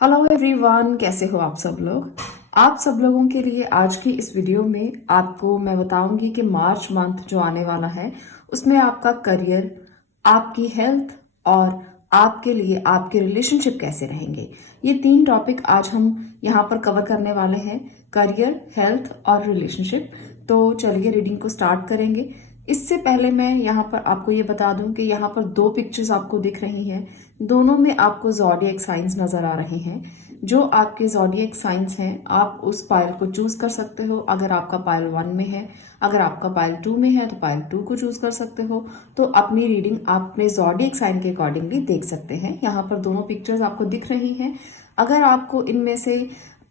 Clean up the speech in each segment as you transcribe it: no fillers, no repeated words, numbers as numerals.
Hello everyone, कैसे हो आप सब लोग। आप सब लोगों के लिए आज की इस वीडियो में आपको मैं बताऊंगी कि मार्च मंथ जो आने वाला है उसमें आपका करियर, आपकी हेल्थ और आपके लिए आपके रिलेशनशिप कैसे रहेंगे। ये तीन टॉपिक आज हम यहाँ पर कवर करने वाले हैं, करियर, हेल्थ और रिलेशनशिप। तो चलिए रीडिंग को स्टार्ट करेंगे। इससे पहले मैं यहाँ पर आपको ये बता दूं कि यहाँ पर दो पिक्चर्स आपको दिख रही हैं, दोनों में आपको ज़ोडिएक साइंस नजर आ रहे हैं। जो आपके ज़ोडिएक साइंस हैं आप उस पाइल को चूज कर सकते हो। अगर आपका पाइल 1 में है, अगर आपका पाइल 2 में है तो पाइल 2 को चूज कर सकते हो। तो अपनी रीडिंग आप अपने ज़ोडिएक साइन के अकॉर्डिंगली देख सकते हैं। यहाँ पर दोनों पिक्चर्स आपको दिख रही हैं। अगर आपको इनमें से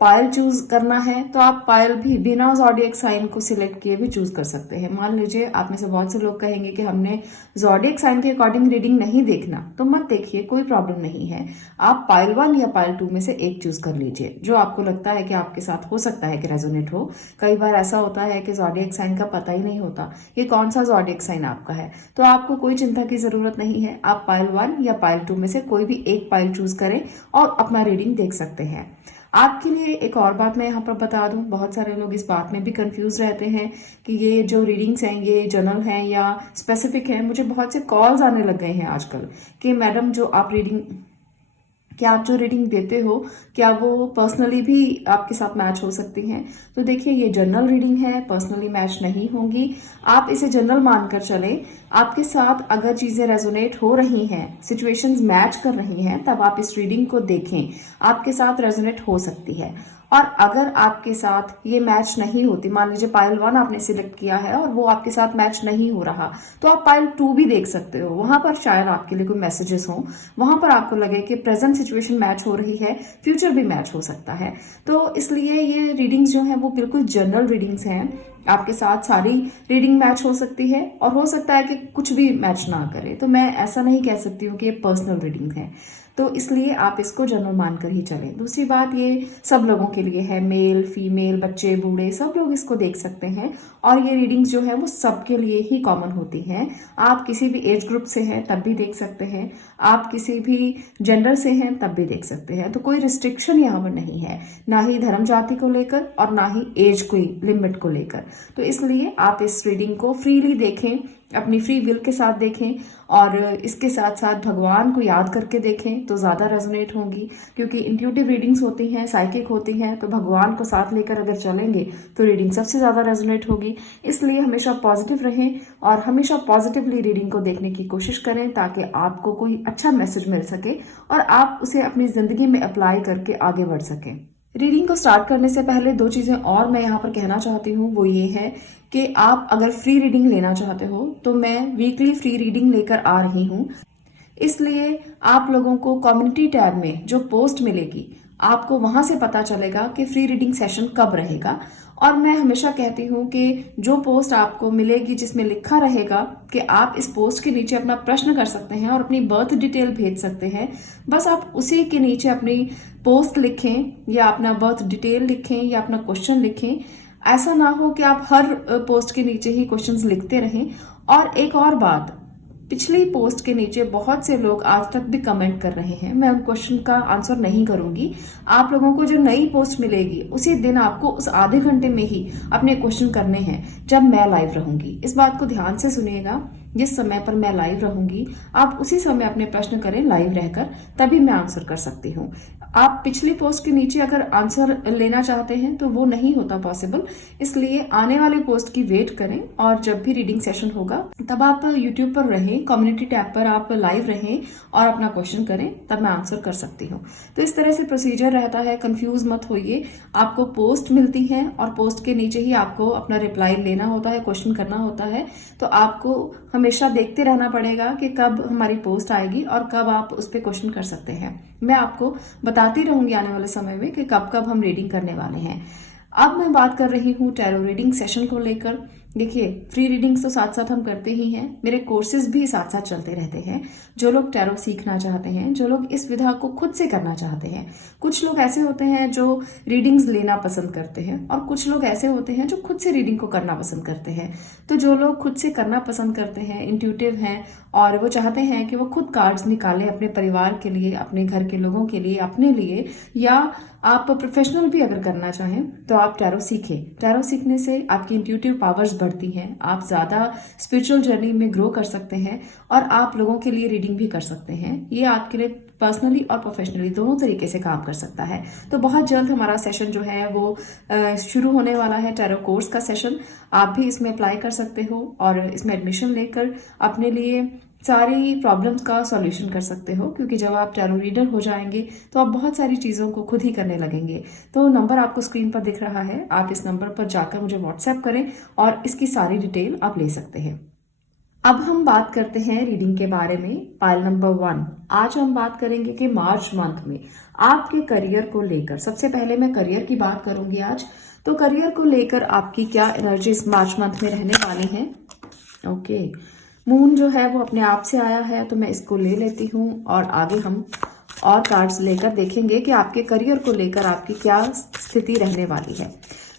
पायल चूज करना है तो आप पायल भी बिना ज़ोडिएक साइन को सिलेक्ट किए भी चूज कर सकते हैं। मान लीजिए आप में से बहुत से लोग कहेंगे कि हमने ज़ोडिएक साइन के अकॉर्डिंग रीडिंग नहीं देखना, तो मत देखिए, कोई प्रॉब्लम नहीं है। आप पायल 1 या पायल 2 में से एक चूज कर लीजिए जो आपको लगता है कि आपके साथ हो सकता है कि रेजोनेट हो। कई बार ऐसा होता है कि ज़ोडिएक साइन का पता ही नहीं होता कि कौन सा ज़ोडिएक साइन आपका है, तो आपको कोई चिंता की जरूरत नहीं है। आप पायल 1 या पायल 2 में से कोई भी एक पायल चूज करें और अपना रीडिंग देख सकते हैं। आपके लिए एक और बात मैं यहाँ पर बता दूं, बहुत सारे लोग इस बात में भी कंफ्यूज रहते हैं कि ये जो रीडिंग्स हैं ये जनरल हैं या स्पेसिफिक हैं। मुझे बहुत से कॉल्स आने लग गए हैं आजकल कि मैडम क्या आप जो रीडिंग देते हो क्या वो पर्सनली भी आपके साथ मैच हो सकती हैं। तो देखिए, ये जनरल रीडिंग है, पर्सनली मैच नहीं होंगी। आप इसे जनरल मानकर चलें। आपके साथ अगर चीजें रेजोनेट हो रही हैं, सिचुएशंस मैच कर रही हैं, तब आप इस रीडिंग को देखें। आपके साथ रेजोनेट हो सकती है। और अगर आपके साथ ये मैच नहीं होती, मान लीजिए पाइल 1 आपने सिलेक्ट किया है और वो आपके साथ मैच नहीं हो रहा, तो आप पाइल 2 भी देख सकते हो। वहां पर शायद आपके लिए कोई मैसेजेस हो, वहां पर आपको लगे कि प्रेजेंट सिचुएशन मैच हो रही है, फ्यूचर भी मैच हो सकता है। तो इसलिए ये रीडिंग्स जो है वो बिल्कुल जनरल रीडिंग्स हैं। आपके साथ सारी रीडिंग मैच हो सकती है और हो सकता है कि कुछ भी मैच ना करे। तो मैं ऐसा नहीं कह सकती हूँ कि ये पर्सनल रीडिंग है, तो इसलिए आप इसको जनरल मानकर ही चलें। दूसरी बात, ये सब लोगों के लिए है, मेल फीमेल, बच्चे बूढ़े सब लोग इसको देख सकते हैं। और ये रीडिंग्स जो है वो सबके लिए ही कॉमन होती हैं। आप किसी भी एज ग्रुप से हैं तब भी देख सकते हैं, आप किसी भी जेंडर से हैं तब भी देख सकते हैं। तो कोई रिस्ट्रिक्शन यहाँ पर नहीं है, ना ही धर्म जाति को लेकर और ना ही एज कोई लिमिट को लेकर। तो इसलिए आप इस रीडिंग को फ्रीली देखें, अपनी फ्री विल के साथ देखें और इसके साथ साथ भगवान को याद करके देखें तो ज्यादा रेजोनेट होंगी। क्योंकि इंट्यूटिव रीडिंग्स होती हैं, साइकिक होती हैं, तो भगवान को साथ लेकर अगर चलेंगे तो रीडिंग सबसे ज्यादा रेजोनेट होगी। इसलिए हमेशा पॉजिटिव रहें और हमेशा पॉजिटिवली रीडिंग को देखने की कोशिश करें ताकि आपको कोई अच्छा मैसेज मिल सके और आप उसे अपनी जिंदगी में अप्लाई करके आगे बढ़ सकें। रीडिंग को स्टार्ट करने से पहले दो चीजें और मैं यहाँ पर कहना चाहती हूँ, वो ये है कि आप अगर फ्री रीडिंग लेना चाहते हो तो मैं वीकली फ्री रीडिंग लेकर आ रही हूँ। इसलिए आप लोगों को कम्युनिटी टैब में जो पोस्ट मिलेगी आपको वहां से पता चलेगा कि फ्री रीडिंग सेशन कब रहेगा। और मैं हमेशा कहती हूँ कि जो पोस्ट आपको मिलेगी जिसमें लिखा रहेगा कि आप इस पोस्ट के नीचे अपना प्रश्न कर सकते हैं और अपनी बर्थ डिटेल भेज सकते हैं, बस आप उसी के नीचे अपनी पोस्ट लिखें या अपना बर्थ डिटेल लिखें या अपना क्वेश्चन लिखें। ऐसा ना हो कि आप हर पोस्ट के नीचे ही क्वेश्चंस लिखते रहें। और एक और बात, पिछली पोस्ट के नीचे बहुत से लोग आज तक भी कमेंट कर रहे हैं, मैं उन क्वेश्चन का आंसर नहीं करूंगी। आप लोगों को जो नई पोस्ट मिलेगी उसी दिन आपको उस आधे घंटे में ही अपने क्वेश्चन करने हैं जब मैं लाइव रहूंगी। इस बात को ध्यान से सुनिएगा, जिस समय पर मैं लाइव रहूंगी आप उसी समय अपने प्रश्न करें लाइव रहकर, तभी मैं आंसर कर सकती हूँ। आप पिछली पोस्ट के नीचे अगर आंसर लेना चाहते हैं तो वो नहीं होता पॉसिबल। इसलिए आने वाले पोस्ट की वेट करें और जब भी रीडिंग सेशन होगा तब आप यूट्यूब पर रहें, कम्युनिटी टैब पर आप लाइव रहें और अपना क्वेश्चन करें, तब मैं आंसर कर सकती हूँ। तो इस तरह से प्रोसीजर रहता है, कंफ्यूज मत होइए। आपको पोस्ट मिलती है और पोस्ट के नीचे ही आपको अपना रिप्लाई लेना होता है, क्वेश्चन करना होता है। तो आपको हमेशा देखते रहना पड़ेगा कि कब हमारी पोस्ट आएगी और कब आप उस पर क्वेश्चन कर सकते हैं। मैं आपको बताती रहूंगी आने वाले समय में कि कब कब हम रीडिंग करने वाले हैं। अब मैं बात कर रही हूँ टैरो रीडिंग सेशन को लेकर। देखिए, फ्री रीडिंग्स तो साथ साथ हम करते ही हैं, मेरे कोर्सेज भी साथ साथ चलते रहते हैं। जो लोग टैरो सीखना चाहते हैं, जो लोग इस विधा को खुद से करना चाहते हैं, कुछ लोग ऐसे होते हैं जो रीडिंग्स लेना पसंद करते हैं और कुछ लोग ऐसे होते हैं जो खुद से रीडिंग को करना पसंद करते हैं। तो जो लोग खुद से करना पसंद करते हैं, इंट्यूटिव हैं और वो चाहते हैं कि वो खुद कार्ड्स निकालें अपने परिवार के लिए, अपने घर के लोगों के लिए, अपने लिए, या आप प्रोफेशनल भी अगर करना चाहें तो आप टैरो सीखें। टैरो सीखने से आपकी इंट्यूटिव पावर्स बढ़ती हैं, आप ज़्यादा स्पिरिचुअल जर्नी में ग्रो कर सकते हैं और आप लोगों के लिए रीडिंग भी कर सकते हैं। ये आपके लिए पर्सनली और प्रोफेशनली दोनों तरीके से काम कर सकता है। तो बहुत जल्द हमारा सेशन जो है वो शुरू होने वाला है, टैरो कोर्स का सेशन। आप भी इसमें अप्लाई कर सकते हो और इसमें एडमिशन लेकर अपने लिए सारी प्रॉब्लम्स का सॉल्यूशन कर सकते हो, क्योंकि जब आप टैरो रीडर हो जाएंगे तो आप बहुत सारी चीज़ों को खुद ही करने लगेंगे। तो नंबर आपको स्क्रीन पर दिख रहा है, आप इस नंबर पर जाकर मुझे व्हाट्सएप करें और इसकी सारी डिटेल आप ले सकते हैं। अब हम बात करते हैं रीडिंग के बारे में। पाइल नंबर 1, आज हम बात करेंगे कि मार्च मंथ में आपके करियर को लेकर, सबसे पहले मैं करियर की बात करूंगी आज। तो करियर को लेकर आपकी क्या एनर्जी इस मार्च मंथ में रहने वाली है। ओके, मून जो है वो अपने आप से आया है, तो मैं इसको ले लेती हूँ और आगे हम और कार्ड्स लेकर देखेंगे कि आपके करियर को लेकर आपकी क्या स्थिति रहने वाली है।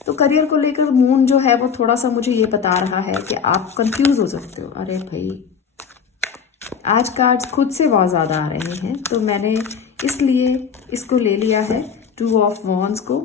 तो करियर को लेकर मून जो है वो थोड़ा सा मुझे ये बता रहा है कि आप कंफ्यूज हो सकते हो। अरे भाई, आज कार्ड्स खुद से बहुत ज़्यादा आ रहे हैं, तो मैंने इसलिए इसको ले लिया है, 2 ऑफ वॉन्ड्स को।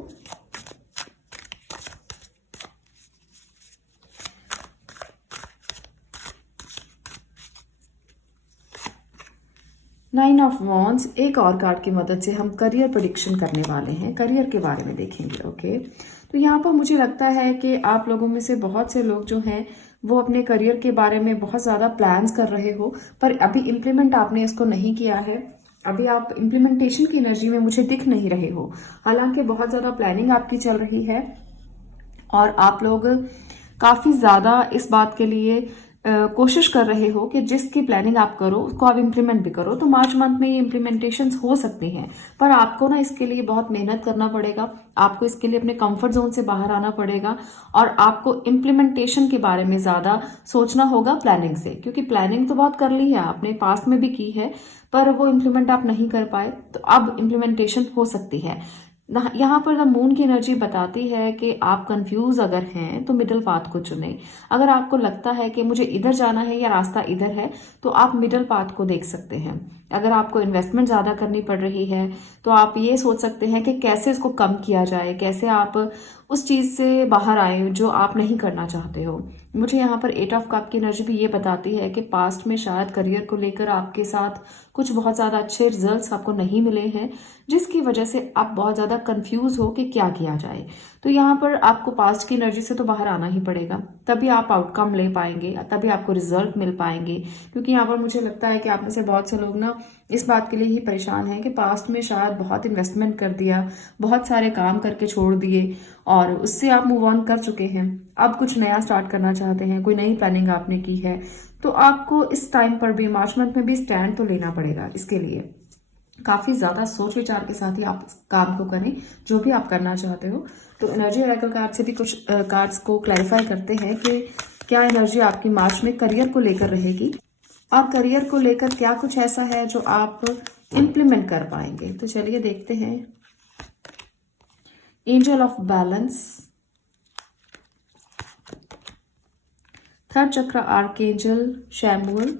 नाइन ऑफ वॉन्ड्स, एक और कार्ड की मदद से हम करियर प्रेडिक्शन करने वाले हैं, करियर के बारे में देखेंगे। ओके, तो यहाँ पर मुझे लगता है कि आप लोगों में से बहुत से लोग जो हैं वो अपने करियर के बारे में बहुत ज़्यादा प्लान्स कर रहे हो, पर अभी इम्प्लीमेंट आपने इसको नहीं किया है। अभी आप इम्प्लीमेंटेशन की एनर्जी में मुझे दिख नहीं रहे हो। हालांकि बहुत ज़्यादा प्लानिंग आपकी चल रही है और आप लोग काफ़ी ज़्यादा इस बात के लिए कोशिश कर रहे हो कि जिसकी प्लानिंग आप करो उसको आप इम्प्लीमेंट भी करो। तो मार्च मंथ में ये इम्प्लीमेंटेशंस हो सकती हैं, पर आपको ना इसके लिए बहुत मेहनत करना पड़ेगा। आपको इसके लिए अपने कंफर्ट जोन से बाहर आना पड़ेगा और आपको इम्प्लीमेंटेशन के बारे में ज़्यादा सोचना होगा प्लानिंग से, क्योंकि प्लानिंग तो बहुत कर ली है आपने, पास्ट में भी की है, पर वो इम्प्लीमेंट आप नहीं कर पाए। तो अब इम्प्लीमेंटेशन हो सकती है। यहाँ पर द मून की एनर्जी बताती है कि आप कंफ्यूज अगर हैं तो मिडिल पाथ को चुनें। अगर आपको लगता है कि मुझे इधर जाना है या रास्ता इधर है, तो आप मिडिल पाथ को देख सकते हैं। अगर आपको इन्वेस्टमेंट ज़्यादा करनी पड़ रही है तो आप ये सोच सकते हैं कि कैसे इसको कम किया जाए, कैसे आप उस चीज़ से बाहर आए जो आप नहीं करना चाहते हो। मुझे यहाँ पर 8 ऑफ कप की एनर्जी भी ये बताती है कि पास्ट में शायद करियर को लेकर आपके साथ कुछ बहुत ज़्यादा अच्छे रिजल्ट्स आपको नहीं मिले हैं, जिसकी वजह से आप बहुत ज़्यादा कंफ्यूज हो कि क्या किया जाए। तो यहाँ पर आपको पास्ट की एनर्जी से तो बाहर आना ही पड़ेगा, तभी आप आउटकम ले पाएंगे, तभी आपको रिजल्ट मिल पाएंगे। क्योंकि यहाँ पर मुझे लगता है कि आप में से बहुत से लोग ना इस बात के लिए ही परेशान हैं कि पास्ट में शायद बहुत इन्वेस्टमेंट कर दिया, बहुत सारे काम करके छोड़ दिए और उससे आप मूव ऑन कर चुके हैं। अब कुछ नया स्टार्ट करना चाहते हैं, कोई नई प्लानिंग आपने की है, तो आपको इस टाइम पर भी मार्च मंथ में भी स्टैंड तो लेना पड़ेगा। इसके लिए काफ़ी ज़्यादा सोच विचार के साथ ही आप काम को करें, जो भी आप करना चाहते हो। तो एनर्जी ऑरेकल कार्ड से भी कुछ कार्ड्स को क्लैरिफाई करते हैं कि क्या एनर्जी आपकी मार्च में करियर को लेकर रहेगी और करियर को लेकर क्या कुछ ऐसा है जो आप इम्प्लीमेंट कर पाएंगे। तो चलिए देखते हैं। एंजल ऑफ बैलेंस, थर्ड चक्र आर्कएंजल शैमुअल,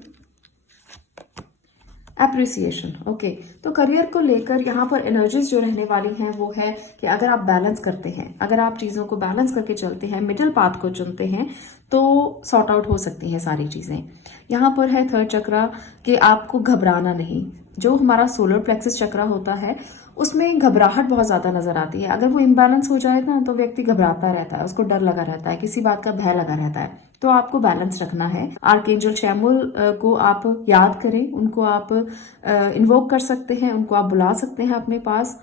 एप्रिसिएशन। ओके, तो करियर को लेकर यहाँ पर एनर्जीज जो रहने वाली हैं वो है कि अगर आप बैलेंस करते हैं, अगर आप चीज़ों को बैलेंस करके चलते हैं, मिडिल पाथ को चुनते हैं, तो सॉर्ट आउट हो सकती हैं सारी चीज़ें। यहाँ पर है थर्ड चक्र कि आपको घबराना नहीं। जो हमारा सोलर प्लेक्सस चक्र होता है उसमें घबराहट बहुत ज़्यादा नजर आती है। अगर वो इम्बैलेंस हो जाए ना तो व्यक्ति घबराता रहता है, उसको डर लगा रहता है, किसी बात का भय लगा रहता है। तो आपको बैलेंस रखना है। आर्कएंजल शैमुअल को आप याद करें, उनको आप इन्वोक कर सकते हैं, उनको आप बुला सकते हैं अपने पास।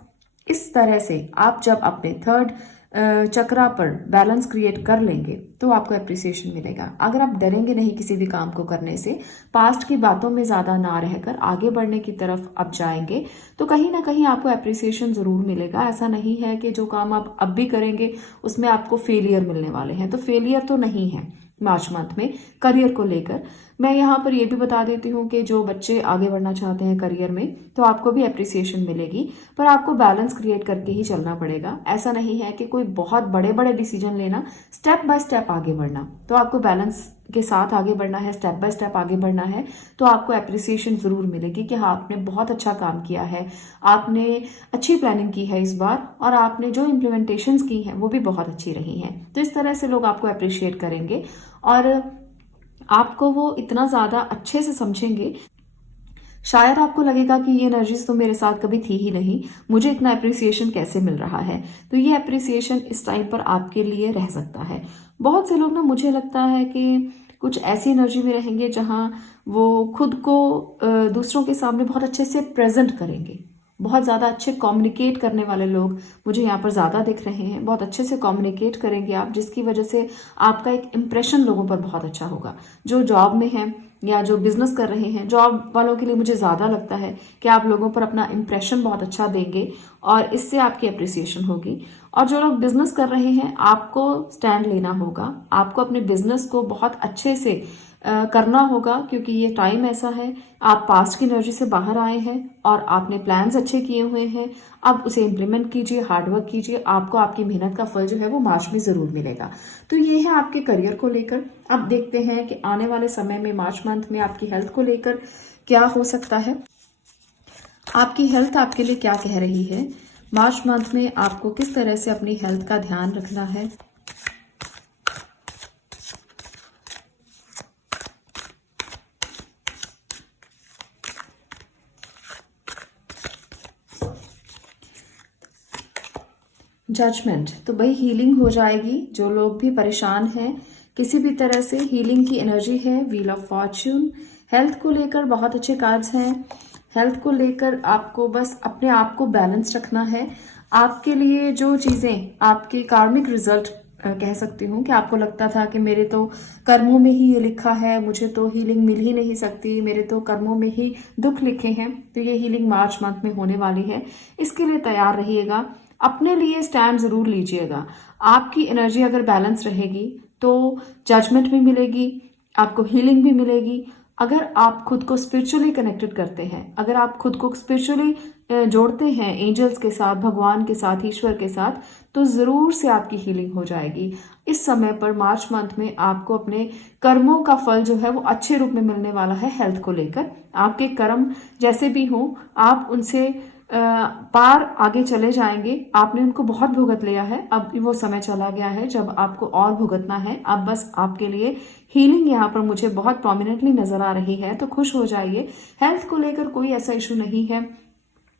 इस तरह से आप जब अपने थर्ड चक्रा पर बैलेंस क्रिएट कर लेंगे तो आपको एप्रिसिएशन मिलेगा। अगर आप डरेंगे नहीं किसी भी काम को करने से, पास्ट की बातों में ज़्यादा ना रहकर आगे बढ़ने की तरफ आप जाएंगे, तो कहीं ना कहीं आपको एप्रिसिएशन ज़रूर मिलेगा। ऐसा नहीं है कि जो काम आप अब भी करेंगे उसमें आपको फेलियर मिलने वाले हैं, तो फेलियर तो नहीं है। मार्च मंथ में करियर को लेकर। मैं यहाँ पर ये भी बता देती हूँ कि जो बच्चे आगे बढ़ना चाहते हैं करियर में, तो आपको भी अप्रिसिएशन मिलेगी, पर आपको बैलेंस क्रिएट करके ही चलना पड़ेगा। ऐसा नहीं है कि कोई बहुत बड़े बड़े डिसीजन लेना, स्टेप बाय स्टेप आगे बढ़ना। तो आपको बैलेंस के साथ आगे बढ़ना है, स्टेप बाय स्टेप आगे बढ़ना है, तो आपको अप्रिसिएशन जरूर मिलेगी कि हाँ, आपने बहुत अच्छा काम किया है, आपने अच्छी प्लानिंग की है इस बार, और आपने जो इम्प्लीमेंटेशंस की हैं वो भी बहुत अच्छी रही हैं। तो इस तरह से लोग आपको अप्रिशिएट करेंगे और आपको वो इतना ज्यादा अच्छे से समझेंगे, शायद आपको लगेगा कि ये एनर्जीज तो मेरे साथ कभी थी ही नहीं, मुझे इतना अप्रिसिएशन कैसे मिल रहा है। तो ये अप्रिसिएशन इस टाइम पर आपके लिए रह सकता है। बहुत से लोग ना, मुझे लगता है कि कुछ ऐसी एनर्जी में रहेंगे जहां वो खुद को दूसरों के सामने बहुत अच्छे से प्रेजेंट करेंगे। बहुत ज़्यादा अच्छे कम्युनिकेट करने वाले लोग मुझे यहाँ पर ज़्यादा दिख रहे हैं। बहुत अच्छे से कम्युनिकेट करेंगे आप, जिसकी वजह से आपका एक इम्प्रेशन लोगों पर बहुत अच्छा होगा। जो जॉब में हैं या जो बिजनेस कर रहे हैं, जॉब वालों के लिए मुझे ज़्यादा लगता है कि आप लोगों पर अपना इम्प्रेशन बहुत अच्छा देंगे और इससे आपकी अप्रिसिएशन होगी। और जो लोग बिजनेस कर रहे हैं, आपको स्टैंड लेना होगा, आपको अपने बिजनेस को बहुत अच्छे से करना होगा, क्योंकि ये टाइम ऐसा है, आप पास्ट की एनर्जी से बाहर आए हैं और आपने प्लान्स अच्छे किए हुए हैं। अब उसे इम्प्लीमेंट कीजिए, हार्डवर्क कीजिए, आपको आपकी मेहनत का फल जो है वो मार्च में जरूर मिलेगा। तो ये है आपके करियर को लेकर। अब देखते हैं कि आने वाले समय में मार्च मंथ में आपकी हेल्थ को लेकर क्या हो सकता है। आपकी हेल्थ आपके लिए क्या कह रही है। मार्च मंथ में आपको किस तरह से अपनी हेल्थ का ध्यान रखना है। जजमेंट, तो भाई हीलिंग हो जाएगी। जो लोग भी परेशान हैं किसी भी तरह से, हीलिंग की एनर्जी है। व्हील ऑफ फॉर्च्यून, हेल्थ को लेकर बहुत अच्छे कार्ड्स हैं। हेल्थ को लेकर आपको बस अपने आप को बैलेंस रखना है। आपके लिए जो चीजें आपके कार्मिक रिजल्ट कह सकती हूँ कि आपको लगता था कि मेरे तो कर्मों में ही ये लिखा है, मुझे तो हीलिंग मिल ही नहीं सकती, मेरे तो कर्मों में ही दुख लिखे हैं, तो ये हीलिंग मार्च मंथ में होने वाली है। इसके लिए तैयार रहिएगा, अपने लिए स्टैंड जरूर लीजिएगा। आपकी एनर्जी अगर बैलेंस रहेगी तो जजमेंट भी मिलेगी, आपको हीलिंग भी मिलेगी। अगर आप खुद को स्पिरिचुअली कनेक्टेड करते हैं, अगर आप खुद को स्पिरिचुअली जोड़ते हैं एंजल्स के साथ, भगवान के साथ, ईश्वर के साथ, तो जरूर से आपकी हीलिंग हो जाएगी। इस समय पर मार्च मंथ में आपको अपने कर्मों का फल जो है वो अच्छे रूप में मिलने वाला है। हेल्थ को लेकर आपके कर्म जैसे भी हो, आप उनसे पार आगे चले जाएंगे। आपने उनको बहुत भुगत लिया है, अब वो समय चला गया है जब आपको और भुगतना है। अब बस आपके लिए हीलिंग यहाँ पर मुझे बहुत प्रोमिनेंटली नजर आ रही है, तो खुश हो जाइए। हेल्थ को लेकर कोई ऐसा इशू नहीं है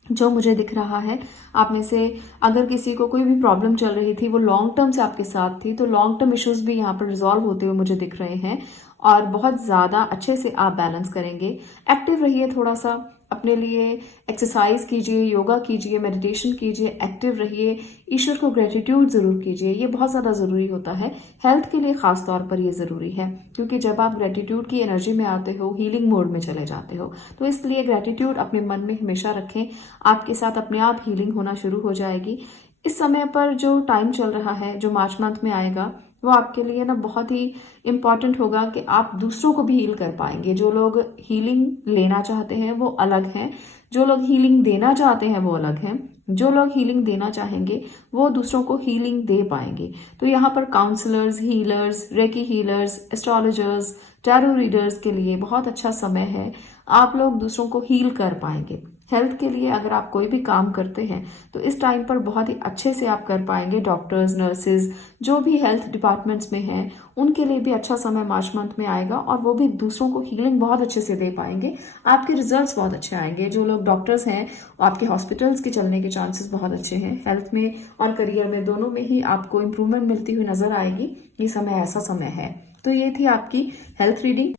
जो मुझे दिख रहा है। आप में से अगर किसी को कोई भी प्रॉब्लम चल रही थी, वो लॉन्ग टर्म से आपके साथ थी, तो लॉन्ग टर्म इश्यूज भी यहाँ पर रिजॉल्व होते हुए मुझे दिख रहे हैं और बहुत ज्यादा अच्छे से आप बैलेंस करेंगे। एक्टिव रहिए, थोड़ा सा अपने लिए एक्सरसाइज कीजिए, योगा कीजिए, मेडिटेशन कीजिए, एक्टिव रहिए, ईश्वर को ग्रेटिट्यूड जरूर कीजिए। ये बहुत ज्यादा जरूरी होता है हेल्थ के लिए, खास तौर पर ये जरूरी है, क्योंकि जब आप ग्रेटिट्यूड की एनर्जी में आते हो, हीलिंग मोड में चले जाते हो, तो इसलिए ग्रेटिट्यूड अपने मन में हमेशा रखें। आपके साथ अपने आप हीलिंग होना शुरू हो जाएगी। इस समय पर जो टाइम चल रहा है, जो मार्च मंथ में आएगा, वो आपके लिए ना बहुत ही इम्पॉर्टेंट होगा कि आप दूसरों को भी हील कर पाएंगे। जो लोग हीलिंग लेना चाहते हैं वो अलग हैं, जो लोग हीलिंग देना चाहते हैं वो अलग हैं। जो लोग हीलिंग देना चाहेंगे वो दूसरों को हीलिंग दे पाएंगे। तो यहाँ पर counsellors, healers, reiki healers, astrologers, tarot readers के लिए बहुत अच्छा समय है। आप लोग दूसरों को हील कर पाएंगे। हेल्थ के लिए अगर आप कोई भी काम करते हैं तो इस टाइम पर बहुत ही अच्छे से आप कर पाएंगे। डॉक्टर्स, नर्सेज, जो भी हेल्थ डिपार्टमेंट्स में हैं, उनके लिए भी अच्छा समय मार्च मंथ में आएगा और वो भी दूसरों को हीलिंग बहुत अच्छे से दे पाएंगे। आपके रिजल्ट्स बहुत अच्छे आएंगे। जो लोग डॉक्टर्स हैं, आपके हॉस्पिटल्स के चलने के चांसेस बहुत अच्छे हैं। हेल्थ में और करियर में दोनों में ही आपको इंप्रूवमेंट मिलती हुई नजर आएगी। ये समय ऐसा समय है। तो ये थी आपकी हेल्थ रीडिंग।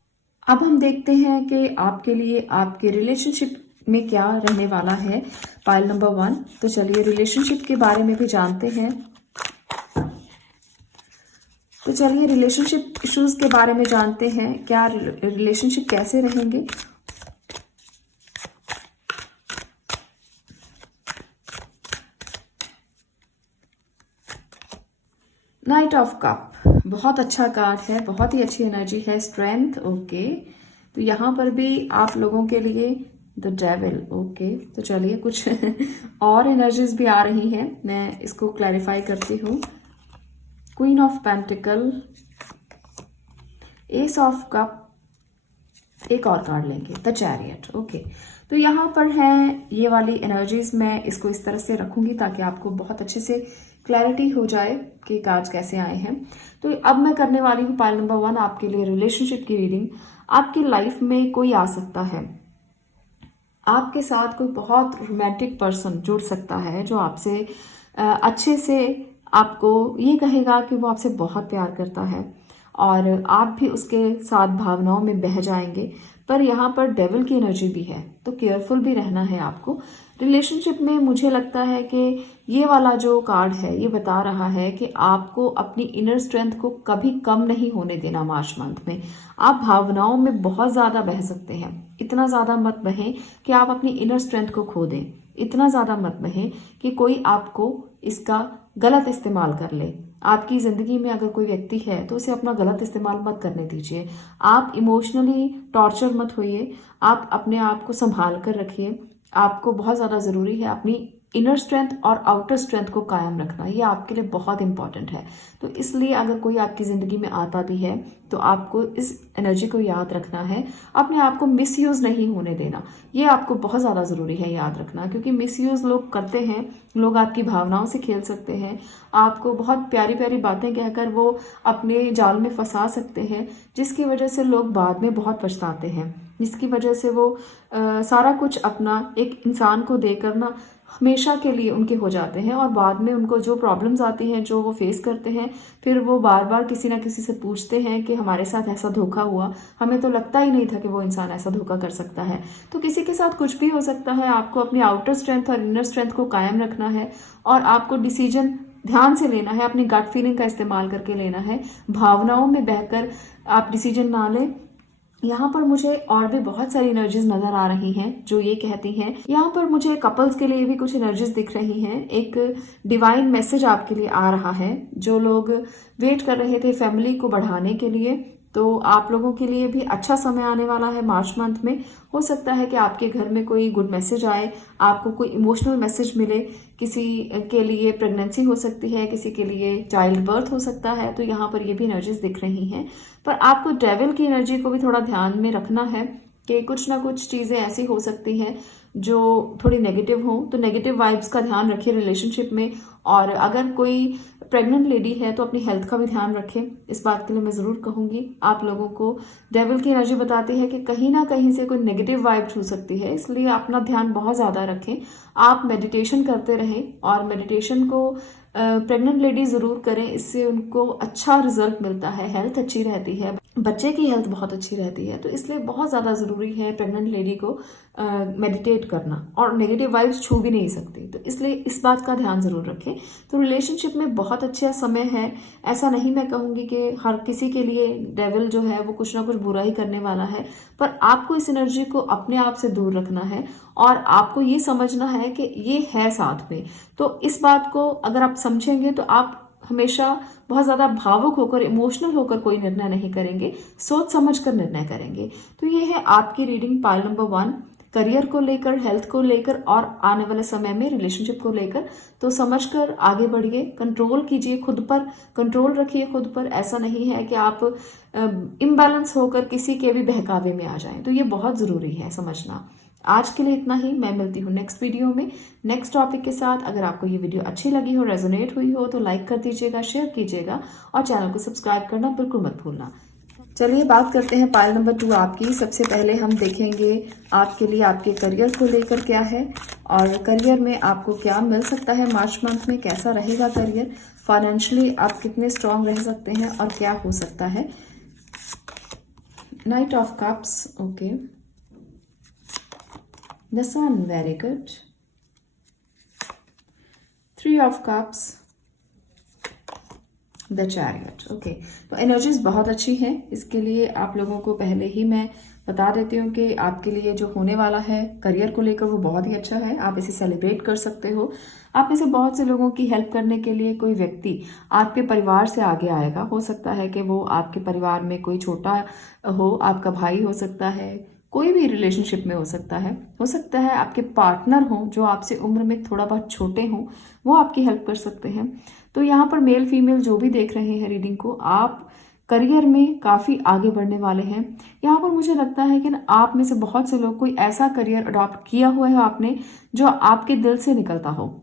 अब हम देखते हैं कि आपके लिए आपके रिलेशनशिप में क्या रहने वाला है। Pile number 1। तो चलिए रिलेशनशिप के बारे में भी जानते हैं। तो चलिए रिलेशनशिप इश्यूज के बारे में जानते हैं, क्या रिलेशनशिप कैसे रहेंगे। नाइट ऑफ कप, बहुत अच्छा कार्ड है, बहुत ही अच्छी एनर्जी है, स्ट्रेंथ। ओके, तो यहाँ पर भी आप लोगों के लिए द डेविल। ओके, तो चलिए कुछ और एनर्जीज भी आ रही हैं, मैं इसको क्लैरिफाई करती हूँ। Queen of pentacle, S of cup, एक और कार्ड लेंगे द चैरियट। ओके, तो यहाँ पर है ये वाली एनर्जीज, मैं इसको इस तरह से रखूंगी ताकि आपको बहुत अच्छे से क्लैरिटी हो जाए कि कार्ड्स कैसे आए हैं। तो अब मैं करने वाली हूँ पाइल नंबर 1 आपके लिए रिलेशनशिप की रीडिंग। आपकी लाइफ में कोई आ सकता है, आपके साथ कोई बहुत रोमांटिक पर्सन जुड़ सकता है जो आपसे अच्छे से आपको ये कहेगा कि वो आपसे बहुत प्यार करता है और आप भी उसके साथ भावनाओं में बह जाएंगे। पर यहाँ पर डेविल की एनर्जी भी है, तो केयरफुल भी रहना है आपको रिलेशनशिप में। मुझे लगता है कि ये वाला जो कार्ड है ये बता रहा है कि आपको अपनी इनर स्ट्रेंथ को कभी कम नहीं होने देना। मार्च मंथ में आप भावनाओं में बहुत ज्यादा बह सकते हैं, इतना ज्यादा मत बहें कि आप अपनी इनर स्ट्रेंथ को खो दें, इतना ज्यादा मत बहें कि कोई आपको इसका गलत इस्तेमाल कर ले। आपकी जिंदगी में अगर कोई व्यक्ति है तो उसे अपना गलत इस्तेमाल मत करने दीजिए। आप इमोशनली टॉर्चर मत होइए, आप अपने आप को संभाल कर रखिए। आपको बहुत ज़्यादा ज़रूरी है अपनी इनर स्ट्रेंथ और आउटर स्ट्रेंथ को कायम रखना, ये आपके लिए बहुत इंपॉर्टेंट है। तो इसलिए अगर कोई आपकी ज़िंदगी में आता भी है तो आपको इस एनर्जी को याद रखना है, अपने आप को मिसयूज़ नहीं होने देना। ये आपको बहुत ज़्यादा ज़रूरी है याद रखना, क्योंकि मिसयूज़ लोग करते हैं, लोग आपकी भावनाओं से खेल सकते हैं, आपको बहुत प्यारी प्यारी बातें कहकर वो अपने जाल में फंसा सकते हैं, जिसकी वजह से लोग बाद में बहुत पछताते हैं, जिसकी वजह से वो सारा कुछ अपना एक इंसान को देकर ना हमेशा के लिए उनके हो जाते हैं और बाद में उनको जो प्रॉब्लम्स आती हैं, जो वो फेस करते हैं, फिर वो बार बार किसी ना किसी से पूछते हैं कि हमारे साथ ऐसा धोखा हुआ, हमें तो लगता ही नहीं था कि वो इंसान ऐसा धोखा कर सकता है। तो किसी के साथ कुछ भी हो सकता है, आपको अपनी आउटर स्ट्रेंथ और इनर स्ट्रेंथ को कायम रखना है और आपको डिसीजन ध्यान से लेना है, अपनी गट फीलिंग का इस्तेमाल करके लेना है, भावनाओं में बहकर आप डिसीजन ना लें। यहाँ पर मुझे और भी बहुत सारी एनर्जीज नजर आ रही हैं जो ये कहती हैं, यहाँ पर मुझे कपल्स के लिए भी कुछ एनर्जीज दिख रही हैं। एक डिवाइन मैसेज आपके लिए आ रहा है, जो लोग वेट कर रहे थे फैमिली को बढ़ाने के लिए, तो आप लोगों के लिए भी अच्छा समय आने वाला है मार्च मंथ में। हो सकता है कि आपके घर में कोई गुड मैसेज आए, आपको कोई इमोशनल मैसेज मिले, किसी के लिए प्रेगनेंसी हो सकती है, किसी के लिए चाइल्ड बर्थ हो सकता है, तो यहाँ पर ये भी एनर्जीज दिख रही हैं। पर आपको डेविल की एनर्जी को भी थोड़ा ध्यान में रखना है कि कुछ ना कुछ चीज़ें ऐसी हो सकती हैं जो थोड़ी नेगेटिव हो, तो नेगेटिव वाइब्स का ध्यान रखिए रिलेशनशिप में। और अगर कोई प्रेग्नेंट लेडी है तो अपनी हेल्थ का भी ध्यान रखें, इस बात के लिए मैं ज़रूर कहूँगी। आप लोगों को डेविल की एनर्जी बताती है कि कहीं ना कहीं से कोई नेगेटिव वाइब छू सकती है, इसलिए अपना ध्यान बहुत ज़्यादा रखें। आप मेडिटेशन करते रहें और मेडिटेशन को प्रेग्नेंट लेडी ज़रूर करें, इससे उनको अच्छा रिजल्ट मिलता है, हेल्थ अच्छी रहती है, बच्चे की हेल्थ बहुत अच्छी रहती है। तो इसलिए बहुत ज़्यादा ज़रूरी है प्रेग्नेंट लेडी को मेडिटेट करना, और नेगेटिव वाइब्स छू भी नहीं सकती, तो इसलिए इस बात का ध्यान ज़रूर रखें। तो रिलेशनशिप में बहुत अच्छा समय है, ऐसा नहीं मैं कहूँगी कि हर किसी के लिए डेविल जो है वो कुछ ना कुछ बुरा ही करने वाला है, पर आपको इस एनर्जी को अपने आप से दूर रखना है और आपको ये समझना है कि ये है साथ में। तो इस बात को अगर आप समझेंगे तो आप हमेशा बहुत ज़्यादा भावुक होकर, इमोशनल होकर कोई निर्णय नहीं करेंगे, सोच समझ कर निर्णय करेंगे। तो ये है आपकी रीडिंग पाइल नंबर 1, करियर को लेकर, हेल्थ को लेकर और आने वाले समय में रिलेशनशिप को लेकर। तो समझकर आगे बढ़िए, कंट्रोल कीजिए खुद पर, कंट्रोल रखिए खुद पर। ऐसा नहीं है कि आप इम्बैलेंस होकर किसी के भी बहकावे में आ जाएं, तो ये बहुत ज़रूरी है समझना। आज के लिए इतना ही, मैं मिलती हूँ नेक्स्ट वीडियो में नेक्स्ट टॉपिक के साथ। अगर आपको ये वीडियो अच्छी लगी हो, रेजोनेट हुई हो, तो लाइक कर दीजिएगा, शेयर कीजिएगा और चैनल को सब्सक्राइब करना बिल्कुल मत भूलना। चलिए बात करते हैं पाइल नंबर 2 आपकी। सबसे पहले हम देखेंगे आपके लिए आपके करियर को लेकर क्या है, और करियर में आपको क्या मिल सकता है मार्च मंथ में, कैसा रहेगा करियर, फाइनेंशियली आप कितने स्ट्रांग रह सकते हैं और क्या हो सकता है। Knight of cups, okay, the sun, very good, 3 of cups, the chariot. Okay, तो एनर्जीज बहुत अच्छी हैं। इसके लिए आप लोगों को पहले ही मैं बता देती हूँ कि आपके लिए जो होने वाला है करियर को लेकर वो बहुत ही अच्छा है। आप इसे सेलिब्रेट कर सकते हो। आप में से बहुत से लोगों की हेल्प करने के लिए कोई व्यक्ति आपके परिवार से आगे आएगा। हो सकता है कि वो आपके परिवार में कोई छोटा हो, आपका भाई हो सकता है, कोई भी रिलेशनशिप में हो सकता है आपके पार्टनर हो जो आपसे उम्र में थोड़ा बहुत छोटे हों, वो आपकी हेल्प कर सकते हैं। तो यहाँ पर मेल फीमेल जो भी देख रहे हैं रीडिंग को, आप करियर में काफ़ी आगे बढ़ने वाले हैं। यहाँ पर मुझे लगता है कि ना आप में से बहुत से लोग कोई ऐसा करियर अडॉप्ट किया हुआ है आपने जो आपके दिल से निकलता हो।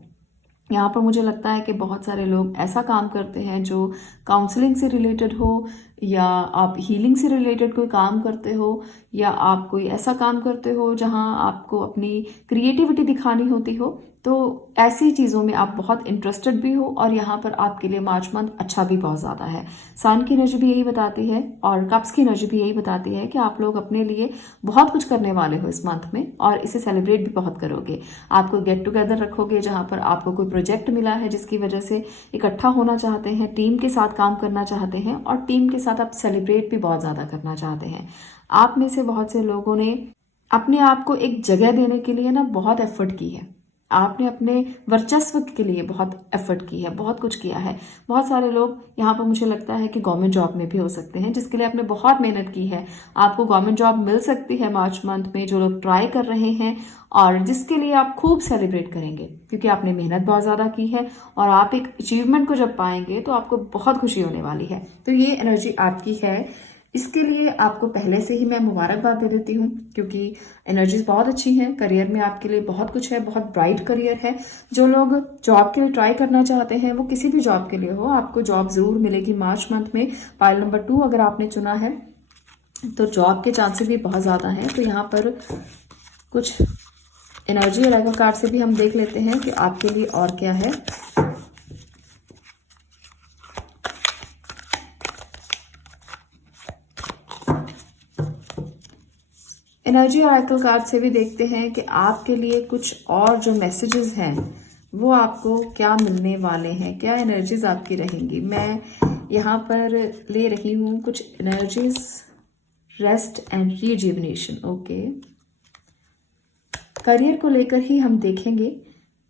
यहाँ पर मुझे लगता है कि बहुत सारे लोग ऐसा काम करते हैं जो काउंसलिंग से रिलेटेड हो, या आप हीलिंग से रिलेटेड कोई काम करते हो, या आप कोई ऐसा काम करते हो जहाँ आपको अपनी क्रिएटिविटी दिखानी होती हो। तो ऐसी चीज़ों में आप बहुत इंटरेस्टेड भी हो, और यहाँ पर आपके लिए मार्च मंथ अच्छा भी बहुत ज़्यादा है। सन की एनर्जी भी यही बताती है और कप्स की एनर्जी भी यही बताती है कि आप लोग अपने लिए बहुत कुछ करने वाले हो इस मंथ में, और इसे सेलिब्रेट भी बहुत करोगे। आपको गेट टुगेदर रखोगे जहाँ पर आपको कोई प्रोजेक्ट मिला है जिसकी वजह से इकट्ठा होना चाहते हैं, टीम के साथ काम करना चाहते हैं, और टीम के साथ आप सेलिब्रेट भी बहुत ज़्यादा करना चाहते हैं। आप में से बहुत से लोगों ने अपने आप को एक जगह देने के लिए ना बहुत एफर्ट की है। आपने अपने वर्चस्व के लिए बहुत एफर्ट की है, बहुत कुछ किया है। बहुत सारे लोग यहाँ पर मुझे लगता है कि गवर्नमेंट जॉब में भी हो सकते हैं, जिसके लिए आपने बहुत मेहनत की है। आपको गवर्नमेंट जॉब मिल सकती है मार्च मंथ में, जो लोग ट्राई कर रहे हैं, और जिसके लिए आप खूब सेलिब्रेट करेंगे क्योंकि आपने मेहनत बहुत ज़्यादा की है। और आप एक अचीवमेंट को जब पाएंगे तो आपको बहुत खुशी होने वाली है। तो ये एनर्जी आपकी है। इसके लिए आपको पहले से ही मैं मुबारकबाद दे देती हूँ क्योंकि एनर्जीज बहुत अच्छी हैं। करियर में आपके लिए बहुत कुछ है, बहुत ब्राइट करियर है। जो लोग जॉब के लिए ट्राई करना चाहते हैं, वो किसी भी जॉब के लिए हो, आपको जॉब ज़रूर मिलेगी मार्च मंथ में। पाइल नंबर 2 अगर आपने चुना है तो जॉब के चांसेस भी बहुत ज़्यादा हैं। तो यहाँ पर कुछ एनर्जी और कार्ड से भी हम देख लेते हैं कि आपके लिए और क्या है। एनर्जी ऑरेकल कार्ड से भी देखते हैं कि आपके लिए कुछ और जो मैसेजेस हैं वो आपको क्या मिलने वाले हैं, क्या एनर्जीज आपकी रहेंगी। मैं यहाँ पर ले रही हूँ कुछ energies, rest and rejuvenation. Okay, career को लेकर ही हम देखेंगे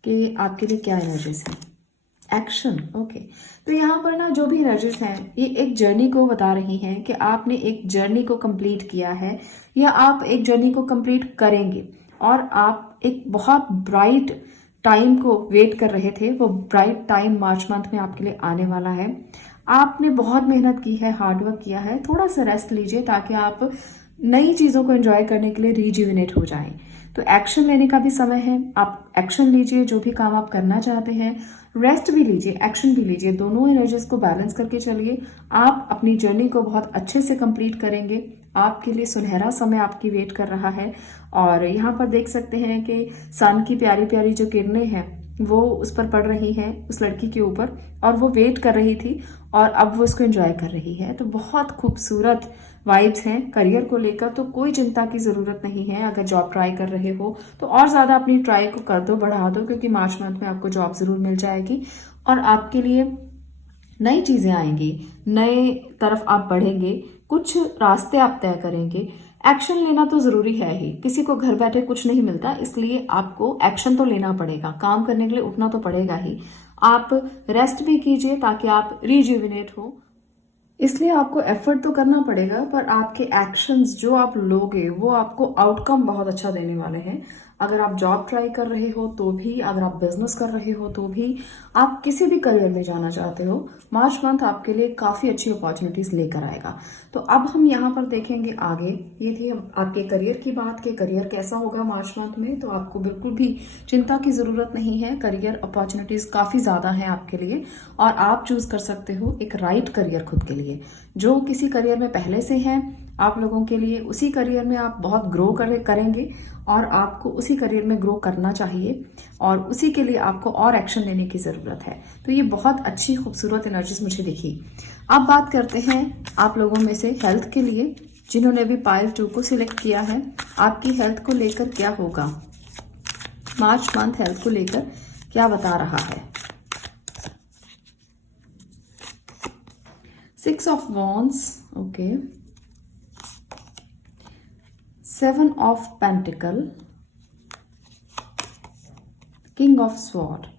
कि आपके लिए क्या एनर्जीज हैं। एक्शन। ओके, तो यहाँ पर ना जो भी एनर्जीज हैं ये एक जर्नी को बता रही हैं कि आपने एक जर्नी को कंप्लीट किया है, या आप एक जर्नी को कंप्लीट करेंगे, और आप एक बहुत ब्राइट टाइम को वेट कर रहे थे। वो ब्राइट टाइम मार्च मंथ में आपके लिए आने वाला है। आपने बहुत मेहनत की है, हार्डवर्क किया है। थोड़ा सा रेस्ट लीजिए ताकि आप नई चीज़ों को एंजॉय करने के लिए रिजुविनेट हो जाएं। तो एक्शन लेने का भी समय है। आप एक्शन लीजिए, जो भी काम आप करना चाहते हैं। रेस्ट भी लीजिए, एक्शन भी लीजिए, दोनों एनर्जीज को बैलेंस करके चलिए। आप अपनी जर्नी को बहुत अच्छे से कंप्लीट करेंगे। आपके लिए सुनहरा समय आपकी वेट कर रहा है। और यहाँ पर देख सकते हैं कि सन की प्यारी प्यारी जो किरणें हैं वो उस पर पड़ रही हैं, उस लड़की के ऊपर, और वो वेट कर रही थी और अब वो उसको एंजॉय कर रही है। तो बहुत खूबसूरत वाइब्स हैं करियर को लेकर। तो कोई चिंता की ज़रूरत नहीं है। अगर जॉब ट्राई कर रहे हो तो और ज़्यादा अपनी ट्राई को कर दो, बढ़ा दो, क्योंकि मार्च मंथ में आपको जॉब ज़रूर मिल जाएगी और आपके लिए नई चीज़ें आएंगी, नए तरफ आप बढ़ेंगे, कुछ रास्ते आप तय करेंगे। एक्शन लेना तो ज़रूरी है ही, किसी को घर बैठे कुछ नहीं मिलता, इसलिए आपको एक्शन तो लेना पड़ेगा। काम करने के लिए उठना तो पड़ेगा ही। आप रेस्ट भी कीजिए ताकि आप रिजुविनेट हो, इसलिए आपको एफर्ट तो करना पड़ेगा, पर आपके एक्शंस जो आप लोगे वो आपको आउटकम बहुत अच्छा देने वाले हैं। अगर आप जॉब ट्राई कर रहे हो तो भी, अगर आप बिजनेस कर रहे हो तो भी, आप किसी भी करियर में जाना चाहते हो, मार्च मंथ आपके लिए काफ़ी अच्छी अपॉर्चुनिटीज़ लेकर आएगा। तो अब हम यहाँ पर देखेंगे आगे। ये थी आपके करियर की बात कि करियर कैसा होगा मार्च मंथ में। तो आपको बिल्कुल भी चिंता की ज़रूरत नहीं है। करियर अपॉर्चुनिटीज़ काफ़ी ज़्यादा हैं आपके लिए, और आप चूज़ कर सकते हो एक राइट करियर खुद के लिए। जो किसी करियर में पहले से हैं आप लोगों के लिए, उसी करियर में आप बहुत ग्रो करेंगे, और आपको उसी करियर में ग्रो करना चाहिए, और उसी के लिए आपको और एक्शन लेने की ज़रूरत है। तो ये बहुत अच्छी खूबसूरत एनर्जीज मुझे दिखी। अब बात करते हैं आप लोगों में से हेल्थ के लिए, जिन्होंने भी पाइल 2 को सिलेक्ट किया है। आपकी हेल्थ को लेकर क्या होगा, मार्च मंथ हेल्थ को लेकर क्या बता रहा है। 6 of Wands, okay. 7 of Pentacle, King of Sword।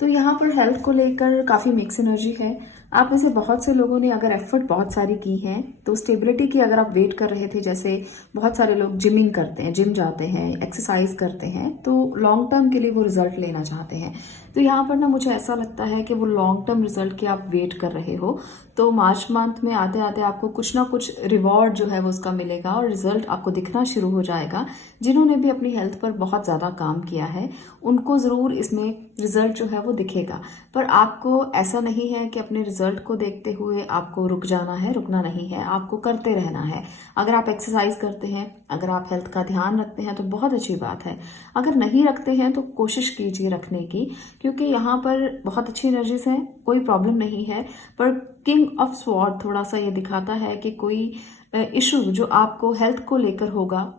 तो यहाँ पर हेल्थ को लेकर काफ़ी मिक्स एनर्जी है। आप में से बहुत से लोगों ने अगर एफर्ट बहुत सारी की हैं तो स्टेबिलिटी की अगर आप वेट कर रहे थे, जैसे बहुत सारे लोग जिमिंग करते हैं, जिम जाते हैं, एक्सरसाइज करते हैं, तो लॉन्ग टर्म के लिए वो रिजल्ट लेना चाहते हैं। तो यहाँ पर ना मुझे ऐसा लगता है कि वो लॉन्ग टर्म रिजल्ट की आप वेट कर रहे हो, तो मार्च मंथ में आते आते आपको कुछ ना कुछ रिवॉर्ड जो है वो उसका मिलेगा और रिजल्ट आपको दिखना शुरू हो जाएगा। जिन्होंने भी अपनी हेल्थ पर बहुत ज़्यादा काम किया है उनको ज़रूर इसमें रिजल्ट जो है वो दिखेगा। पर आपको ऐसा नहीं है कि अपने रिजल्ट को देखते हुए आपको रुक जाना है, रुकना नहीं है, आपको करते रहना है। अगर आप एक्सरसाइज करते हैं, अगर आप हेल्थ का ध्यान रखते हैं तो बहुत अच्छी बात है। अगर नहीं रखते हैं तो कोशिश कीजिए रखने की, क्योंकि यहाँ पर बहुत अच्छी एनर्जीज हैं, कोई प्रॉब्लम नहीं है। पर किंग ऑफ स्वॉर्ड थोड़ा सा ये दिखाता है कि कोई इशू जो आपको हेल्थ को लेकर होगा।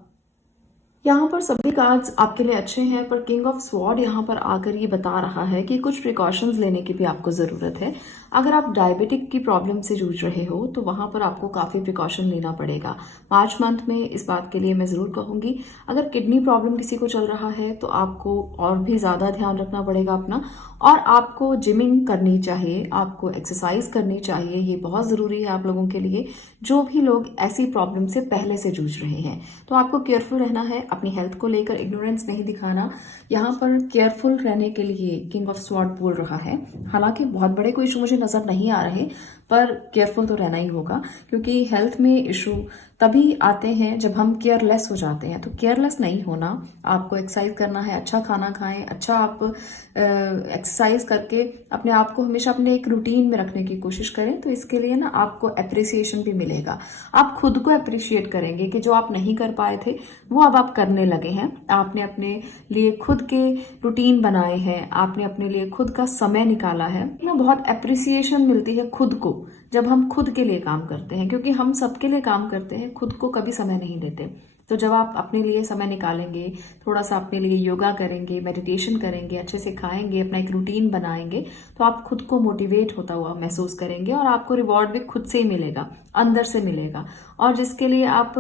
यहाँ पर सभी कार्ड्स आपके लिए अच्छे हैं, पर किंग ऑफ स्वॉर्ड यहाँ पर आकर ये बता रहा है कि कुछ प्रिकॉशंस लेने की भी आपको ज़रूरत है। अगर आप डायबिटिक की प्रॉब्लम से जूझ रहे हो तो वहाँ पर आपको काफ़ी प्रिकॉशन लेना पड़ेगा। मार्च मंथ में इस बात के लिए मैं ज़रूर कहूँगी। अगर किडनी प्रॉब्लम किसी को चल रहा है तो आपको और भी ज़्यादा ध्यान रखना पड़ेगा अपना, और आपको जिमिंग करनी चाहिए, आपको एक्सरसाइज करनी चाहिए। ये बहुत ज़रूरी है आप लोगों के लिए जो भी लोग ऐसी प्रॉब्लम से पहले से जूझ रहे हैं। तो आपको केयरफुल रहना है, अपनी हेल्थ को लेकर इग्नोरेंस नहीं दिखाना। यहाँ पर केयरफुल रहने के लिए किंग ऑफ स्वॉर्ड बोल रहा है। हालांकि बहुत बड़े कोई इशू मुझे नजर नहीं आ रहे, पर केयरफुल तो रहना ही होगा, क्योंकि हेल्थ में इशू तभी आते हैं जब हम केयरलेस हो जाते हैं। तो केयरलेस नहीं होना, आपको एक्सरसाइज करना है, अच्छा खाना खाएं, अच्छा आप एक्सरसाइज करके अपने आप को हमेशा अपने एक रूटीन में रखने की कोशिश करें। तो इसके लिए ना आपको अप्रिसिएशन भी मिलेगा। आप खुद को अप्रिशिएट करेंगे कि जो आप नहीं कर पाए थे वो अब आप करने लगे हैं। आपने अपने लिए खुद के रूटीन बनाए हैं, आपने अपने लिए खुद का समय निकाला है ना। बहुत अप्रिसिएशन मिलती है खुद को जब हम खुद के लिए काम करते हैं, क्योंकि हम सबके लिए काम करते हैं, खुद को कभी समय नहीं देते। तो जब आप अपने लिए समय निकालेंगे, थोड़ा सा अपने लिए योगा करेंगे, मेडिटेशन करेंगे, अच्छे से खाएंगे, अपना एक रूटीन बनाएंगे, तो आप खुद को मोटिवेट होता हुआ महसूस करेंगे और आपको रिवॉर्ड भी खुद से ही मिलेगा, अंदर से मिलेगा। और जिसके लिए आप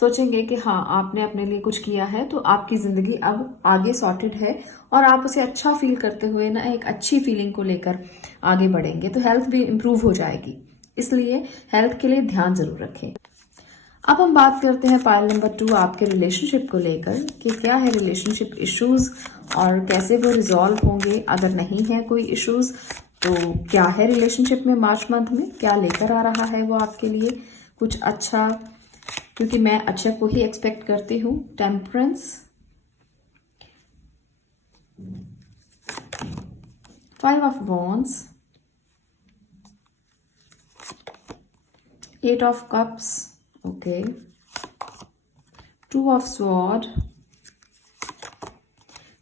सोचेंगे कि हाँ आपने अपने लिए कुछ किया है, तो आपकी जिंदगी अब आगे सॉर्टेड है और आप उसे अच्छा फील करते हुए ना एक अच्छी फीलिंग को लेकर आगे बढ़ेंगे, तो हेल्थ भी इंप्रूव हो जाएगी। इसलिए हेल्थ के लिए ध्यान जरूर रखें। अब हम बात करते हैं पाइल नंबर 2 आपके रिलेशनशिप को लेकर कि क्या है रिलेशनशिप इश्यूज और कैसे वो रिजॉल्व होंगे। अगर नहीं है कोई इश्यूज तो क्या है रिलेशनशिप में मार्च मंथ में, क्या लेकर आ रहा है वो आपके लिए कुछ अच्छा, क्योंकि मैं अच्छा को ही एक्सपेक्ट करती हूँ। Temperance, 5 of wands, 8 of cups, okay, 2 of sword,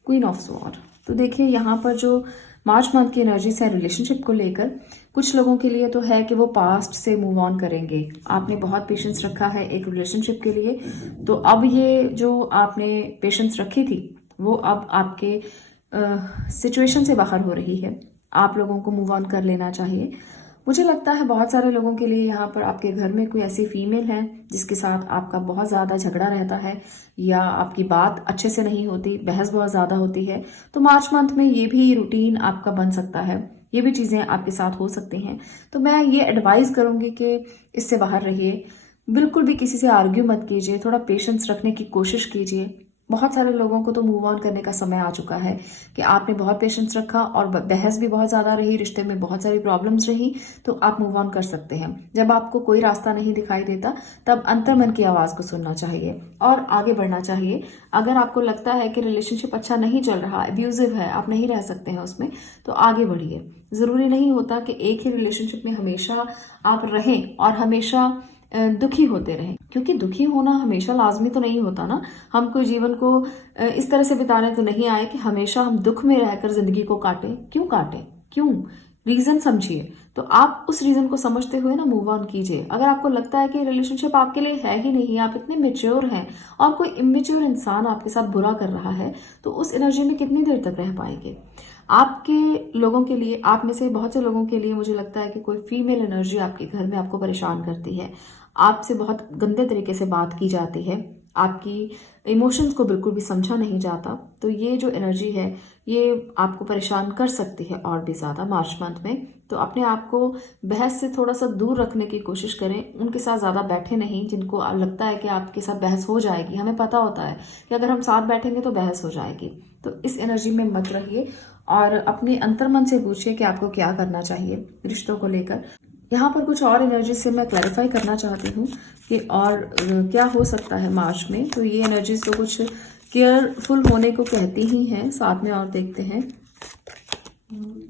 queen of sword. तो देखिए यहाँ पर जो मार्च मंथ की एनर्जीज है रिलेशनशिप को लेकर, कुछ लोगों के लिए तो है कि वो पास्ट से मूव ऑन करेंगे। आपने बहुत पेशेंस रखा है एक रिलेशनशिप के लिए, तो अब ये जो आपने पेशेंस रखी थी वो अब आपके सिचुएशन से बाहर हो रही है। आप लोगों को मूव ऑन कर लेना चाहिए। मुझे लगता है बहुत सारे लोगों के लिए यहाँ पर आपके घर में कोई ऐसी फीमेल है जिसके साथ आपका बहुत ज़्यादा झगड़ा रहता है या आपकी बात अच्छे से नहीं होती, बहस बहुत ज़्यादा होती है। तो मार्च मंथ में ये भी रूटीन आपका बन सकता है, ये भी चीज़ें आपके साथ हो सकती हैं। तो मैं ये एडवाइस करूँगी कि इससे बाहर रहिए, बिल्कुल भी किसी से आर्ग्यू मत कीजिए, थोड़ा पेशेंस रखने की कोशिश कीजिए। बहुत सारे लोगों को तो मूव ऑन करने का समय आ चुका है कि आपने बहुत पेशेंस रखा और बहस भी बहुत ज़्यादा रही, रिश्ते में बहुत सारी प्रॉब्लम्स रही, तो आप मूव ऑन कर सकते हैं। जब आपको कोई रास्ता नहीं दिखाई देता तब अंतर्मन की आवाज़ को सुनना चाहिए और आगे बढ़ना चाहिए। अगर आपको लगता है कि रिलेशनशिप अच्छा नहीं चल रहा, अब्यूजिव है, आप नहीं रह सकते हैं उसमें, तो आगे बढ़िए। ज़रूरी नहीं होता कि एक ही रिलेशनशिप में हमेशा आप रहें और हमेशा दुखी होते रहें, क्योंकि दुखी होना हमेशा लाजमी तो नहीं होता ना। हम कोई जीवन को इस तरह से बिताने तो नहीं आए कि हमेशा हम दुख में रहकर जिंदगी को काटें। क्यों काटें, क्यों, रीजन समझिए। तो आप उस रीजन को समझते हुए ना मूव ऑन कीजिए। अगर आपको लगता है कि रिलेशनशिप आपके लिए है ही नहीं, आप इतने मेच्योर हैं और कोई इमेच्योर इंसान आपके साथ बुरा कर रहा है, तो उस एनर्जी में कितनी देर तक रह पाएंगे। आपके लोगों के लिए, आप में से बहुत से लोगों के लिए मुझे लगता है कि कोई फीमेल एनर्जी आपके घर में आपको परेशान करती है, आपसे बहुत गंदे तरीके से बात की जाती है, आपकी इमोशंस को बिल्कुल भी समझा नहीं जाता। तो ये जो एनर्जी है ये आपको परेशान कर सकती है और भी ज़्यादा मार्च मंथ में। तो अपने आप को बहस से थोड़ा सा दूर रखने की कोशिश करें, उनके साथ ज़्यादा बैठे नहीं जिनको लगता है कि आपके साथ बहस हो जाएगी। हमें पता होता है कि अगर हम साथ बैठेंगे तो बहस हो जाएगी, तो इस एनर्जी में मत रहिए और अपने अंतर्मन से पूछिए कि आपको क्या करना चाहिए रिश्तों को लेकर। यहाँ पर कुछ और एनर्जी से मैं क्लैरिफाई करना चाहती हूँ कि और क्या हो सकता है मार्च में। तो ये एनर्जीज तो कुछ केयरफुल होने को कहती ही हैं, साथ में और देखते हैं।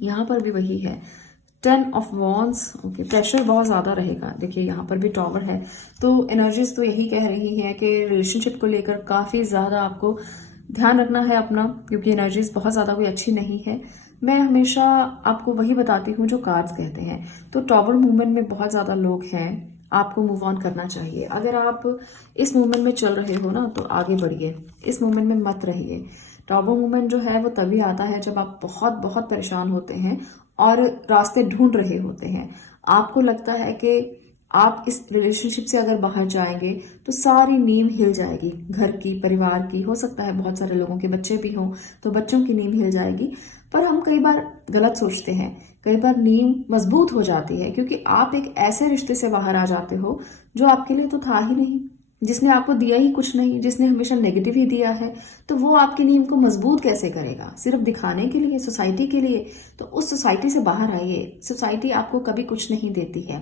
यहाँ पर भी वही है, 10 ऑफ वॉन्ड्स। ओके, प्रेशर बहुत ज़्यादा रहेगा। देखिए यहाँ पर भी टॉवर है, तो एनर्जीज तो यही कह रही है कि रिलेशनशिप को लेकर काफ़ी ज़्यादा आपको ध्यान रखना है अपना, क्योंकि एनर्जीज बहुत ज़्यादा कोई अच्छी नहीं है। मैं हमेशा आपको वही बताती हूँ जो कार्ड्स कहते हैं। तो टॉवर मूवमेंट में बहुत ज़्यादा लोग हैं, आपको मूव ऑन करना चाहिए। अगर आप इस मूवमेंट में चल रहे हो ना तो आगे बढ़िए, इस मूवमेंट में मत रहिए। टॉवर मूवमेंट जो है वो तभी आता है जब आप बहुत बहुत परेशान होते हैं और रास्ते ढूंढ रहे होते हैं। आपको लगता है कि आप इस रिलेशनशिप से अगर बाहर जाएंगे तो सारी नींव हिल जाएगी, घर की, परिवार की, हो सकता है बहुत सारे लोगों के बच्चे भी हों तो बच्चों की नींव हिल जाएगी। पर हम कई बार गलत सोचते हैं, कई बार नींव मजबूत हो जाती है क्योंकि आप एक ऐसे रिश्ते से बाहर आ जाते हो जो आपके लिए तो था ही नहीं, जिसने आपको दिया ही कुछ नहीं, जिसने हमेशा नेगेटिव ही दिया है। तो वो आपकी नींव को मजबूत कैसे करेगा, सिर्फ दिखाने के लिए, सोसाइटी के लिए। तो उस सोसाइटी से बाहर आइए। सोसाइटी आपको कभी कुछ नहीं देती है,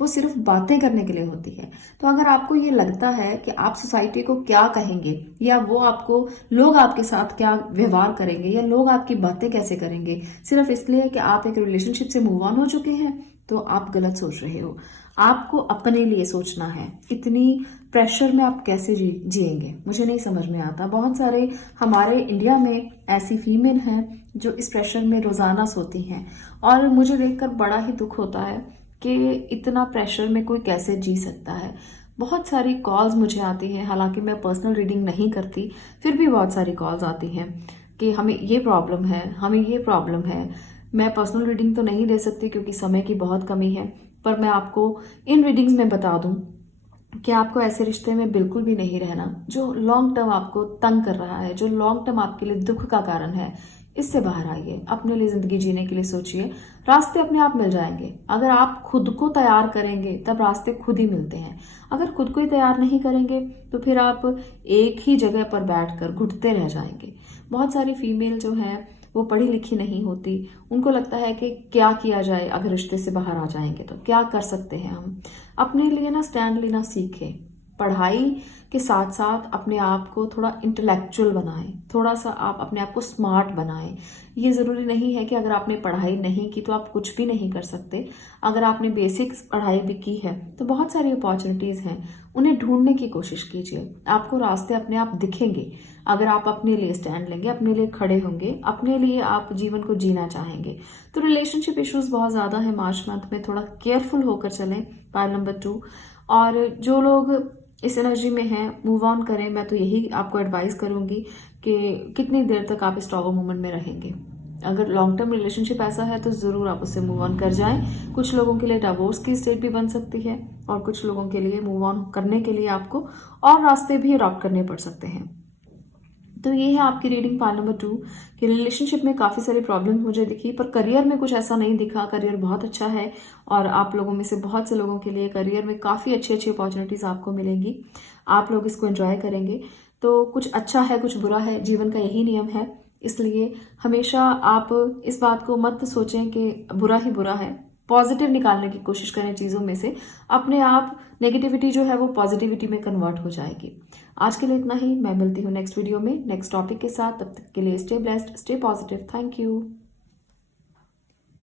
वो सिर्फ बातें करने के लिए होती है। तो अगर आपको ये लगता है कि आप सोसाइटी को क्या कहेंगे या वो आपको, लोग आपके साथ क्या व्यवहार करेंगे या लोग आपकी बातें कैसे करेंगे, सिर्फ इसलिए कि आप एक रिलेशनशिप से मूव ऑन हो चुके हैं, तो आप गलत सोच रहे हो। आपको अपने लिए सोचना है। इतनी प्रेशर में आप कैसे जिएंगे, मुझे नहीं समझ में आता। बहुत सारे हमारे इंडिया में ऐसी फीमेल हैं जो इस प्रेशर में रोजाना सोती हैं और मुझे देखकर बड़ा ही दुख होता है कि इतना प्रेशर में कोई कैसे जी सकता है। बहुत सारी कॉल्स मुझे आती हैं, हालांकि मैं पर्सनल रीडिंग नहीं करती, फिर भी बहुत सारी कॉल्स आती हैं कि हमें ये प्रॉब्लम है, हमें ये प्रॉब्लम है। मैं पर्सनल रीडिंग तो नहीं दे सकती क्योंकि समय की बहुत कमी है, पर मैं आपको इन रीडिंग्स में बता दूं कि आपको ऐसे रिश्ते में बिल्कुल भी नहीं रहना जो लॉन्ग टर्म आपको तंग कर रहा है, जो लॉन्ग टर्म आपके लिए दुख का कारण है। इससे बाहर आइए, अपने लिए जिंदगी जीने के लिए सोचिए। रास्ते अपने आप मिल जाएंगे। अगर आप खुद को तैयार करेंगे तब रास्ते खुद ही मिलते हैं। अगर खुद को ही तैयार नहीं करेंगे तो फिर आप एक ही जगह पर बैठकर घुटते रह जाएंगे। बहुत सारी फीमेल जो है वो पढ़ी लिखी नहीं होती, उनको लगता है कि क्या किया जाए, अगर रिश्ते से बाहर आ जाएंगे तो क्या कर सकते हैं हम। अपने लिए ना स्टैंड लेना सीखें। पढ़ाई के साथ साथ अपने आप को थोड़ा इंटेलेक्चुअल बनाएं, थोड़ा सा आप अपने आप को स्मार्ट बनाएं। ये ज़रूरी नहीं है कि अगर आपने पढ़ाई नहीं की तो आप कुछ भी नहीं कर सकते। अगर आपने बेसिक्स पढ़ाई भी की है तो बहुत सारी अपॉर्चुनिटीज़ हैं, उन्हें ढूंढने की कोशिश कीजिए। आपको रास्ते अपने आप दिखेंगे अगर आप अपने लिए स्टैंड लेंगे, अपने लिए खड़े होंगे, अपने लिए आप जीवन को जीना चाहेंगे। तो रिलेशनशिप इश्यूज बहुत ज़्यादा है मार्च मंथ में, थोड़ा केयरफुल होकर चलें। Pile number 2। और जो लोग इस एनर्जी में हैं, मूव ऑन करें। मैं तो यही आपको एडवाइस करूंगी कि कितनी देर तक आप इस टॉवर मूवमेंट में रहेंगे। अगर लॉन्ग टर्म रिलेशनशिप ऐसा है तो ज़रूर आप उससे मूव ऑन कर जाएं। कुछ लोगों के लिए डिवोर्स की स्टेट भी बन सकती है और कुछ लोगों के लिए मूव ऑन करने के लिए आपको और रास्ते भी अडॉप्ट करने पड़ सकते हैं। तो ये है आपकी रीडिंग पार्ट नंबर 2 कि रिलेशनशिप में काफ़ी सारी प्रॉब्लम मुझे दिखी, पर करियर में कुछ ऐसा नहीं दिखा। करियर बहुत अच्छा है और आप लोगों में से बहुत से लोगों के लिए करियर में काफ़ी अच्छी अच्छी अपॉर्चुनिटीज़ आपको मिलेंगी। आप लोग इसको एंजॉय करेंगे। तो कुछ अच्छा है, कुछ बुरा है, जीवन का यही नियम है। इसलिए हमेशा आप इस बात को मत सोचें कि बुरा ही बुरा है। पॉजिटिव निकालने की कोशिश करें चीज़ों में से। अपने आप नेगेटिविटी जो है वो पॉजिटिविटी में कन्वर्ट हो जाएगी। आज के लिए इतना ही। मैं मिलती हूँ नेक्स्ट वीडियो में नेक्स्ट टॉपिक के साथ। तब तक के लिए stay blessed, stay positive. Thank you.